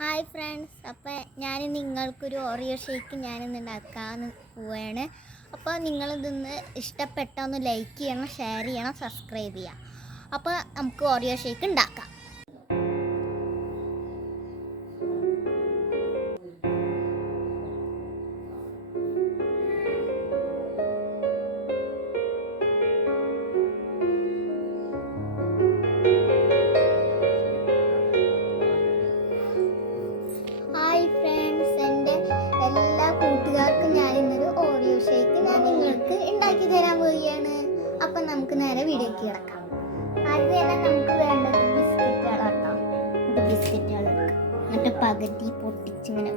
Hi friends, അപ്പോൾ ഞാൻ നിങ്ങൾക്കൊരു ഓറിയോ ഷേക്ക് ഞാനിന്ന് ഉണ്ടാക്കാൻ പോവുകയാണ്. അപ്പോൾ നിങ്ങളിതൊന്ന് ഇഷ്ടപ്പെട്ടൊന്ന് ലൈക്ക് ചെയ്യണം, ഷെയർ ചെയ്യണം, സബ്സ്ക്രൈബ് ചെയ്യാം. അപ്പോൾ നമുക്ക് ഓറിയോ ഷേക്ക് ഉണ്ടാക്കാം. ഹായ് ഫ്രണ്ട്സ്, എൻ്റെ എല്ലാ കൂട്ടുകാർക്കും ഞാനിന്നൊരു ഓറിയോ ഷേക്ക് ഞാൻ നിങ്ങൾക്ക് ഉണ്ടാക്കി തരാൻ പോവുകയാണ്. അപ്പം നമുക്ക് നേരെ വീഡിയോക്ക് കിടക്കാം. ആദ്യം തന്നെ നമുക്ക് വേണ്ടത് ബിസ്ക്കറ്റുകളാട്ടോ. ബിസ്ക്കറ്റുകൾ എടുക്കാം, എന്നിട്ട് പകുതി പൊട്ടിച്ചിങ്ങനെ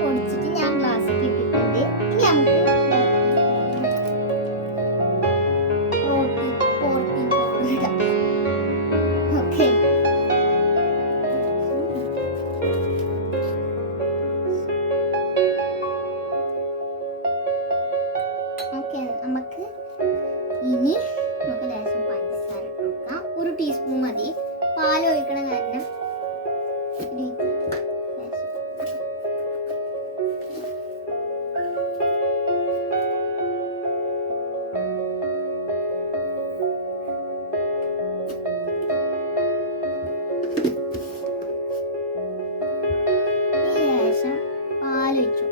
പൊടിച്ചിട്ട് ഞാൻ ഗ്ലാസ്സിൽ ഇട്ടിട്ടുണ്ട്. ഇനി നമുക്ക് നമുക്ക് ഇനി നമുക്ക് ലേശം പഞ്ചസാര ഇട്ട് കൊടുക്കാം. 1 ടീസ്പൂൺ മതി. പാൽ ഒഴിക്കണ കാരണം പാലൊഴിച്ചു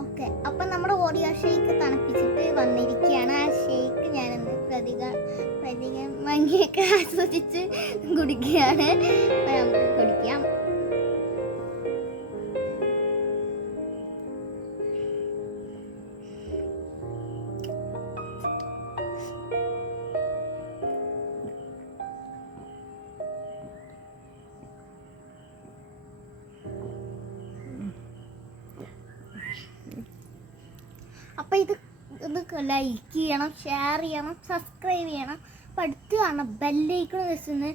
ഓക്കെ. അപ്പം നമ്മുടെ ഓറിയോ ഷേക്ക് തണുപ്പിച്ചിട്ട് വന്നിരിക്കുകയാണ്. ആ ഷേക്ക് ഞാനൊന്ന് ഭംഗിയൊക്കെ ആസ്വദിച്ച് കുടിക്കുകയാണ്. അപ്പം നമുക്ക് കുടിക്കാം. അപ്പം ഇത് ലൈക്ക് ചെയ്യണം, ഷെയർ ചെയ്യണം, സബ്സ്ക്രൈബ് ചെയ്യണം. അപ്പം അടുത്ത് കാണണം ബെല്ലൈക്കൺ വെച്ചൊന്ന്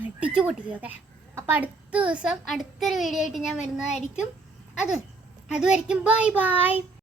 അടിച്ചു പൊട്ടിക്കുക. ഓക്കെ. അപ്പം അടുത്ത ദിവസം അടുത്തൊരു വീഡിയോ ആയിട്ട് ഞാൻ വരുന്നതായിരിക്കും. അതുവരെയ്ക്കും ബൈ ബൈ.